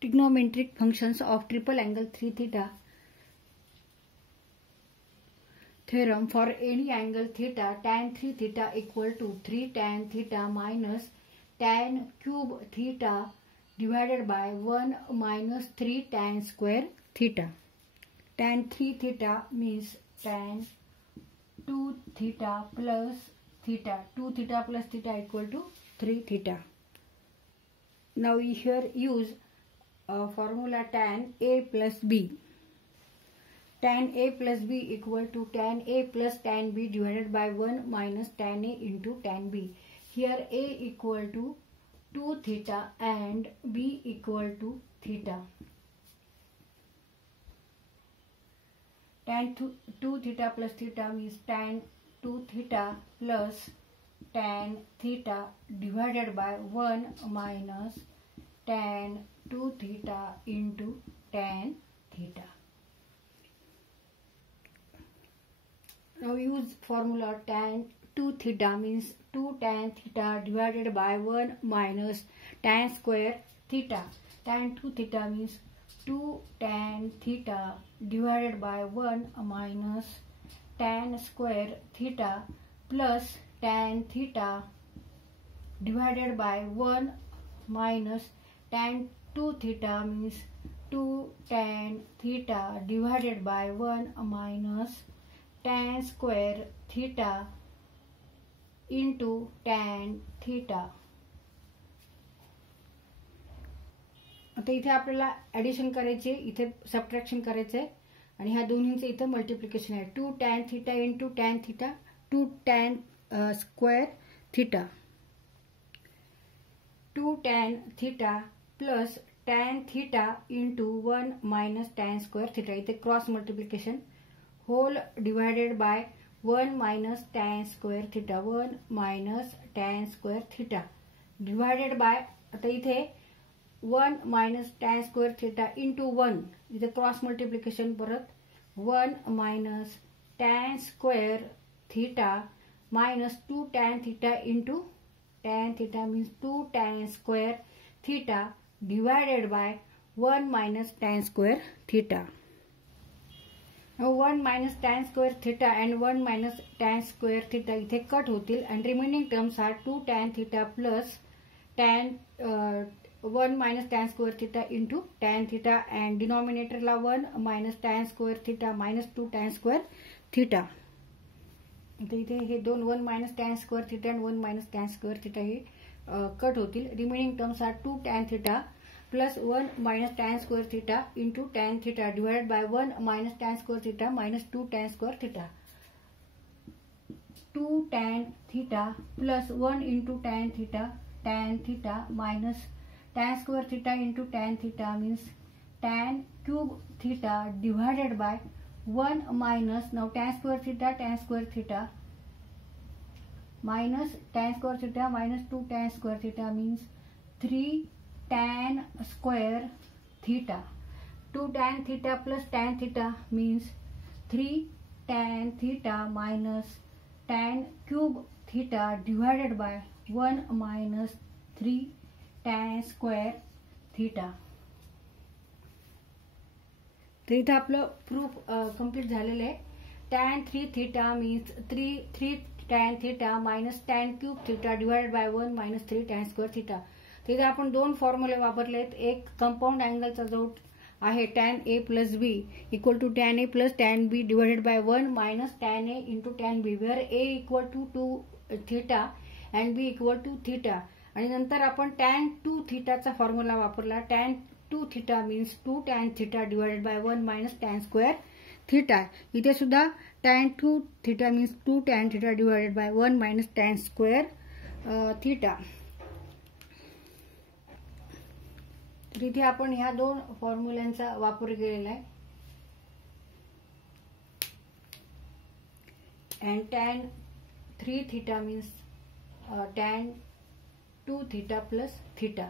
Trigonometric functions of triple angle 3 theta. Theorem: for any angle theta, tan 3 theta equal to 3 tan theta minus tan cube theta divided by 1 minus 3 tan square theta. Tan 3 theta means tan 2 theta plus theta. 2 theta plus theta equal to 3 theta. Now we here use formula tan A plus B. Tan A plus B equal to tan A plus tan B divided by 1 minus tan A into tan B. Here A equal to 2 theta and B equal to theta. Tan 2 theta plus theta means tan 2 theta plus tan theta divided by 1 minus tan 2 theta into tan theta. Now use formula tan 2 theta means 2 tan theta divided by 1 minus tan square theta. Tan 2 theta means 2 tan theta divided by 1 minus tan square theta plus tan theta divided by 1 minus tan 2 theta means 2 tan theta divided by 1 minus tan square theta into tan theta. आता इथे आपल्याला addition करायचे, इथे subtraction करायचे आणि ह्या दोन्हींचे इथे multiplication आहे. 2 tan theta into tan theta, 2 tan square theta, 2 tan theta plus tan theta into 1 minus tan square theta. इथे cross multiplication whole divided by 1 minus tan square theta, 1 minus tan square theta divided by, आता इथे 1 minus tan square theta into 1, इथे cross multiplication परत 1 minus tan square theta minus 2 tan theta into tan theta means 2 tan square theta divided by 1 minus tan square theta. Now 1 minus tan square theta and 1 minus tan square theta इथे cut होतील and remaining terms are 2 tan theta plus tan 1 minus tan square theta into tan theta and denominator ला 1 minus tan square theta minus 2 tan square theta. आता इथे हे दोन 1 minus tan square theta and 1 minus tan square theta हे cut होतील. Remaining terms are 2 tan theta plus 1 minus tan square theta into tan theta divided by 1 minus tan square theta minus 2 tan square theta. 2 tan theta plus 1 into tan theta minus tan square theta into tan theta means tan cube theta divided by 1 minus, now tan square theta minus tan square theta minus 2 tan square theta means 3 tan square theta. 2 tan theta plus tan theta means 3 tan theta minus tan cube theta divided by 1 minus 3 tan square theta. तर इथे आपलं proof complete झालेलं आहे. tan 3 theta means 3 tan theta minus tan cube theta divided by 1 minus 3 tan square theta. तिथे आपण दोन फॉर्म्युले वापरले आहेत. एक कंपाऊंड अँगलचा जो आहे tan A plus B equal to tan A plus tan B divided by 1 minus tan A into tan B, where A equal to 2 theta and B equal to theta. आणि नंतर आपण tan 2 theta चा formula वापरला. tan 2 theta means 2 tan theta divided by 1 minus tan square theta. इथे सुद्धा tan 2 theta means 2 tan theta divided by 1 minus tan square theta. तर इथे आपण ह्या दोन फॉर्म्युल्यांचा वापर केलेला आहे. and tan 3 theta means tan 2 theta plus theta.